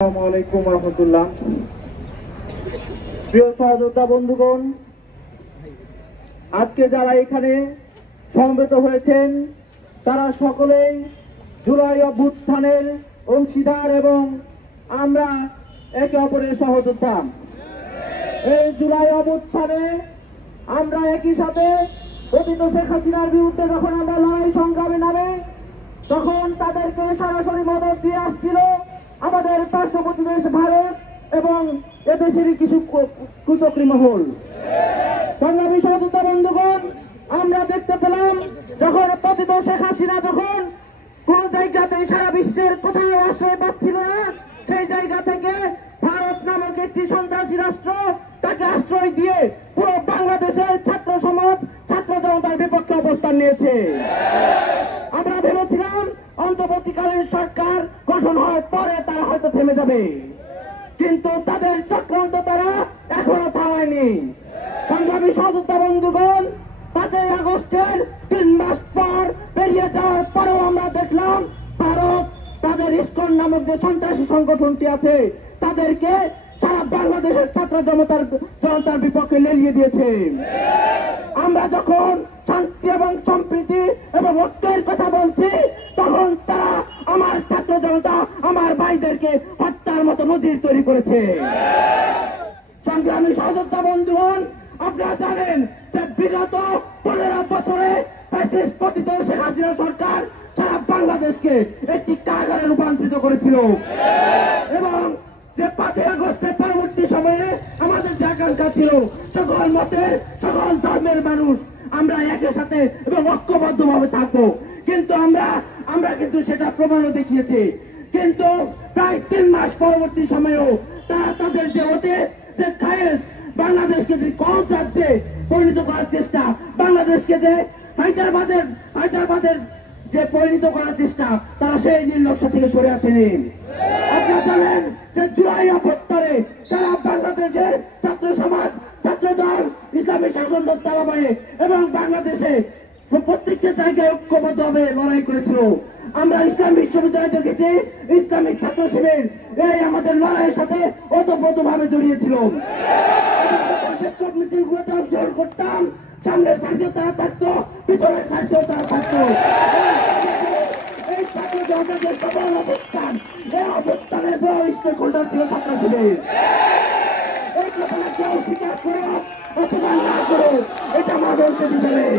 আসসালামু রহমতুল্লাহ। প্রিয় সহযোদ্ধা বন্ধুগণ, আজকে যারা এখানে সমবেত হয়েছেন তারা সকলেই জুলাই অভ্যুত্থানের অংশীদার এবং আমরা একে অপরের সহযোদ্ধা। এই জুলাই অভ্যুত্থানে আমরা একই সাথে পতিত শেখ হাসিনার বিরুদ্ধে যখন আমরা লড়াই সংগ্রামে নামে তখন তাদেরকে সরাসরি মদত দিয়ে আসছিল আমাদের পার্শ্ববর্তী দেশ ভারত এবং এদেশেরই কিছু কুচক্রী মহল। সংগ্রামী সহযোদ্ধা বন্ধুগণ, আমরা দেখতে পেলাম যখন পতিত শেখ হাসিনা যখন কোন জায়গাতে সারা বিশ্বের কোথাও আশ্রয় পাচ্ছিল না, সেই জায়গা থেকে ভারত নামক একটি সন্ত্রাসী রাষ্ট্র তাকে আশ্রয় দিয়ে পুরো বাংলাদেশের ছাত্র সমাজ ছাত্র জনতার বিপক্ষে অবস্থান নিয়েছে। আমরা ভেবেছিলাম অন্তর্বর্তীকালীন সরকার গঠন হওয়ার পরে তারা হয়তো থেমে যাবে, কিন্তু তাদের চক্রান্ত তারা এখনো থামায়নি। সংগ্রামী সহযোদ্ধা বন্ধুগণ, 5ই আগস্টের 3 মাস পর পেরিয়ে যাওয়ার পরেও আমরা দেখলাম ভারত তাদের ইসকন নামক যে সন্ত্রাসী সংগঠনটি আছে তাদেরকে সারা বাংলাদেশের ছাত্র জনতার বিপক্ষে লেলিয়ে দিয়েছে। আমরা যখন শান্তি এবং সম্প্রীতি এবং ঐক্যের কথা বলছি তখন তারা আমার ছাত্র জনতা আমার ভাইদেরকে হত্যার মতো নজির তৈরি করেছে। সংগ্রামী সহযোদ্ধা বন্ধুগণ, আপনারা জানেন যে বিগত 15 বছরে ফ্যাসিস্ট পতিত শেখ হাসিনা সরকার সারা বাংলাদেশকে একটি কারাগারে রূপান্তরিত করেছিল এবং যে 5ই আগস্টের পরবর্তী সময়ে আমাদের যে আকাঙ্ক্ষা ছিল সকল মতের সকল ধর্মের মানুষ আমরা একের সাথে এবং ঐক্যবদ্ধ ভাবে থাকবো, কিন্তু আমরা কিন্তু সেটা প্রমাণও দেখিয়েছি। কিন্তু প্রায় 3 মাস পরবর্তী সময়েও তারা তাদের যে অতীত যে খায়েশ বাংলাদেশকে যে কল চাচ্ছে পরিণত করার চেষ্টা, বাংলাদেশকে যে হায়দ্রাবাদের যে পরিণত করার চেষ্টা তারা সেই নির্লক্ষ্য থেকে সরে আসেনি। আপনারা জানেন যে জুলাই অভ্যুত্থানে সারা বাংলাদেশের ছাত্র সমাজ ছাত্র দল ইসলামী শাসন দল তালাবায়ে এবং বাংলাদেশে প্রত্যেকটা জায়গায় ঐক্যবদ্ধভাবে লড়াই করেছিল। আমরা ইসলাম বিশ্ববিদ্যালয় দেখেছি ইসলামিক ছাত্র শিবির এই আমাদের লড়াইয়ের সাথে ওতপ্রোতভাবে জড়িয়েছিল। মিছিলগুলোতে অংশগ্রহণ করতাম, সামনের সারিতেও তারা থাকতো, পিছনের সারিতেও তারা থাকতো। এই ছাত্র জনতাদের সফল অবস্থান, এই অবস্থানের বড় স্টেক হোল্ডার ছিল ছাত্র শিবির। এই কথাটা কেউ স্বীকার করো অথবা না করো, এটা আমার বলতে দিতে নেই।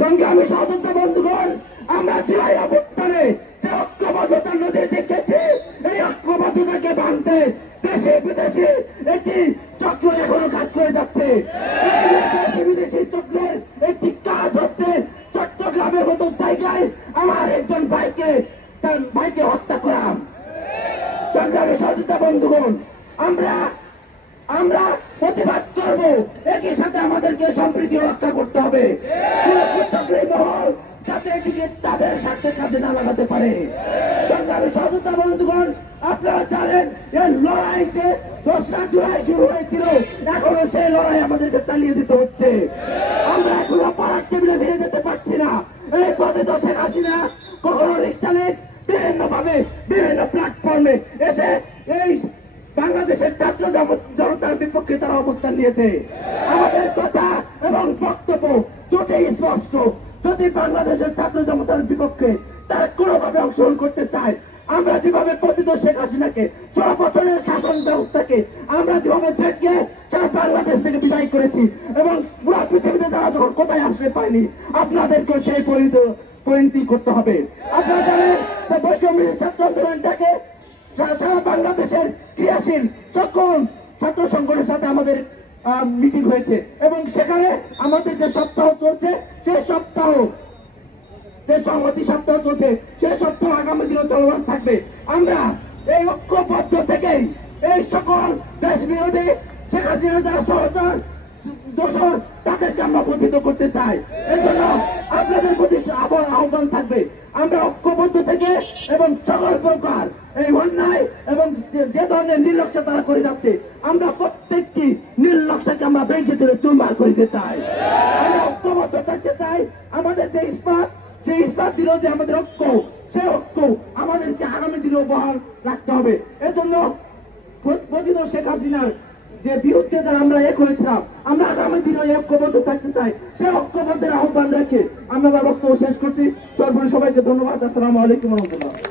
সংগ্রামী সহযোদ্ধা বন্ধুগণ, আমরা জুলাই অভ্যুত্থানে যে ঐক্যবদ্ধতার নজির দেখেছি, এই ঐক্যবদ্ধতাকে ভাঙতে দেশে বিদেশে একটি চক্র এখনো কাজ করে যাচ্ছে। দেশি বিদেশি চক্রের একটি কাজ হচ্ছে চট্টগ্রামের মতো জায়গায় আমার একজন তার ভাইকে হত্যা করা। সংগ্রামী সহযোদ্ধা বন্ধুগণ, আমরা প্রতিবাদ করব, একই সাথে আমাদেরকে সম্প্রীতি রক্ষা করতে হবে যাতে এটিকে তাদের সাথে কাজে না লাগাতে পারে। সংগ্রামী সহযোদ্ধা বন্ধুগণ, আপনারা জানেন এই লড়াই যে 2রা জুলাই শুরু হয়েছিল এখনো সেই লড়াই আমাদেরকে চালিয়ে দিতে হচ্ছে। আমরা এখনো পাড়ার টেবিলে ফিরে যেতে পারছি না। এই পতিত শেখ হাসিনা কখনো রিক্সা নেই, বিভিন্ন ভাবে বিভিন্ন প্ল্যাটফর্মে এসে এই বাংলাদেশের ছাত্র জনতার বিপক্ষে তারা অবস্থান নিয়েছে। আমাদের কথা এবং বক্তব্য দুটোই স্পষ্ট। যদি বাংলাদেশের ছাত্র জনতার বিপক্ষে তারা কোনোভাবে অংশগ্রহণ করতে চায়, আমরা যেভাবে পতিত শেখ হাসিনাকে 16 বছরের শাসন ব্যবস্থাকে আমরা যেভাবে ছেড়ে সারা বাংলাদেশ থেকে বিদায় করেছি এবং পুরো পৃথিবীতে তারা যখন কোথায় আশ্রয় পায়নি, আপনাদেরকে সেই পরিণতি করতে হবে। আপনারা জানেন যে বৈষম্য ছাত্র আন্দোলনটাকে সারা বাংলাদেশের ক্রিয়াশীল সকল ছাত্র সংগঠনের সাথে আমাদের মিটিং হয়েছে এবং সেখানে আমাদের যে সপ্তাহ চলছে সেই সপ্তাহ যে সংহতি সপ্তাহ চলছে সেই সপ্তাহ আগামী দিনে চলমান থাকবে। আমরা এই ঐক্যবদ্ধ থেকেই এই সকল দেশ বিরোধী শেখ হাসিনা যারা সহচর দোষর তাদেরকে আমরা প্রতিহত করতে চাই। এজন্য আপনাদের প্রতি আবার আহ্বান থাকবে, আমরা ঐক্যবদ্ধ থেকে এবং সকল প্রকার এই অন্যায় এবং যে ধরনের নির্লক্ষ্য তারা করে যাচ্ছে, আমরা প্রত্যেকটি নির্লক্ষ্যকে আমরা বেঁচে তুলে চুরমার করিতে চাই। আমরা ঐক্যবদ্ধ থাকতে চাই। আমাদের যে ইস্পাত, সেই ইস্পাত দিল যে আমাদের ঐক্য, সে ঐক্য আমাদেরকে আগামী দিনে বহাল রাখতে হবে। এজন্য পতিত শেখ হাসিনার যে বিরুদ্ধে যারা আমরা এক হয়েছিলাম, আমরা আগামী দিনে ঐক্যবদ্ধ থাকতে চাই। সে ঐক্যবদ্ধের আহ্বান রেখে আমরা বক্তব্য শেষ করছি। সর্বোপরি সবাইকে ধন্যবাদ। আসসালামু আলাইকুম রহমতুল্লাহ।